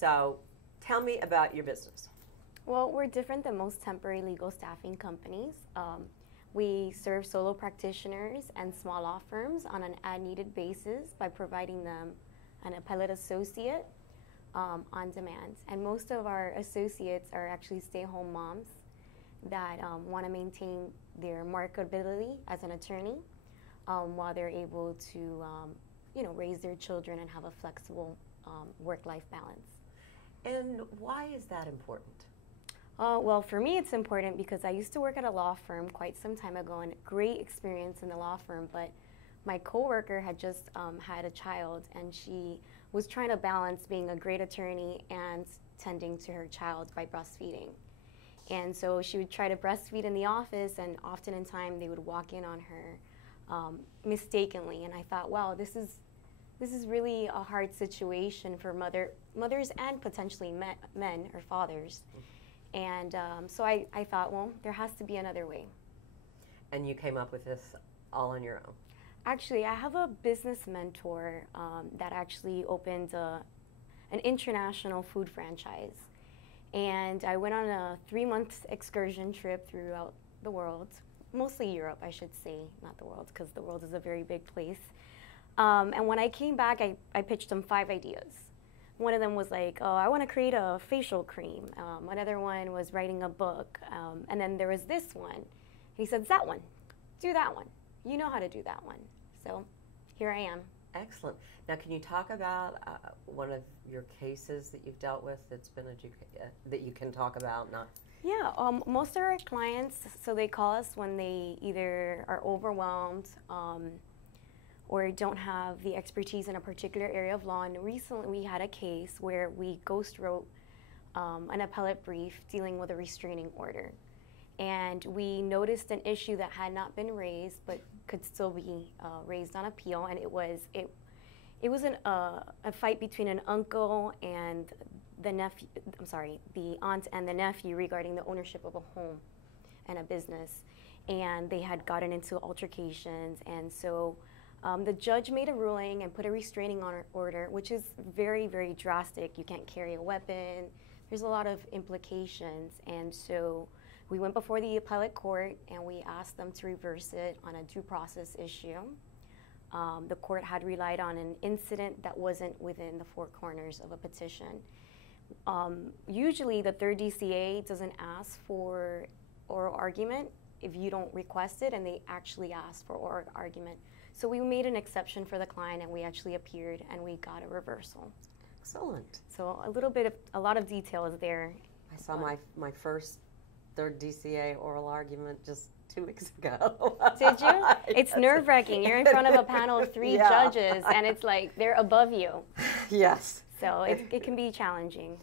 So tell me about your business. Well, we're different than most temporary legal staffing companies. We serve solo practitioners and small law firms on an as-needed basis by providing them an appellate associate on demand. And most of our associates are actually stay-home moms that want to maintain their marketability as an attorney while they're able to raise their children and have a flexible work-life balance. And why is that important? Well, for me, it's important because I used to work at a law firm quite some time ago, and great experience in the law firm, but my coworker had just had a child, and she was trying to balance being a great attorney and tending to her child by breastfeeding. And so she would try to breastfeed in the office, and often in time they would walk in on her mistakenly. And I thought, wow, this is really a hard situation for mothers and potentially men or fathers. And so I thought, well, there has to be another way. And you came up with this all on your own? Actually, I have a business mentor that actually opened an international food franchise. And I went on a 3-month excursion trip throughout the world, mostly Europe, I should say, not the world, because the world is a very big place. And when I came back, I pitched them 5 ideas. One of them was like, oh, I want to create a facial cream. Another one was writing a book. And then there was this one. He said, that one, do that one. You know how to do that one. So here I am. Excellent. Now, can you talk about one of your cases that you've dealt with that's been that you can talk about? Yeah, most of our clients, so they call us when they either are overwhelmed or don't have the expertise in a particular area of law. And recently we had a case where we ghost wrote an appellate brief dealing with a restraining order. And we noticed an issue that had not been raised but could still be raised on appeal. And it was a fight between an uncle and the nephew, the aunt and the nephew regarding the ownership of a home and a business. And they had gotten into altercations. And so the judge made a ruling and put a restraining order, which is very, very drastic. You can't carry a weapon. There's a lot of implications. And so we went before the appellate court and we asked them to reverse it on a due process issue. The court had relied on an incident that wasn't within the 4 corners of a petition. Usually the 3rd DCA doesn't ask for oral argument if you don't request it, and they actually ask for oral argument. So we made an exception for the client, and we actually appeared, and we got a reversal. Excellent. So a lot of details there. I saw my first 3rd DCA oral argument just 2 weeks ago. Did you? It's nerve-wracking. You're in front of a panel of 3 judges, and it's like they're above you. Yes. So it can be challenging.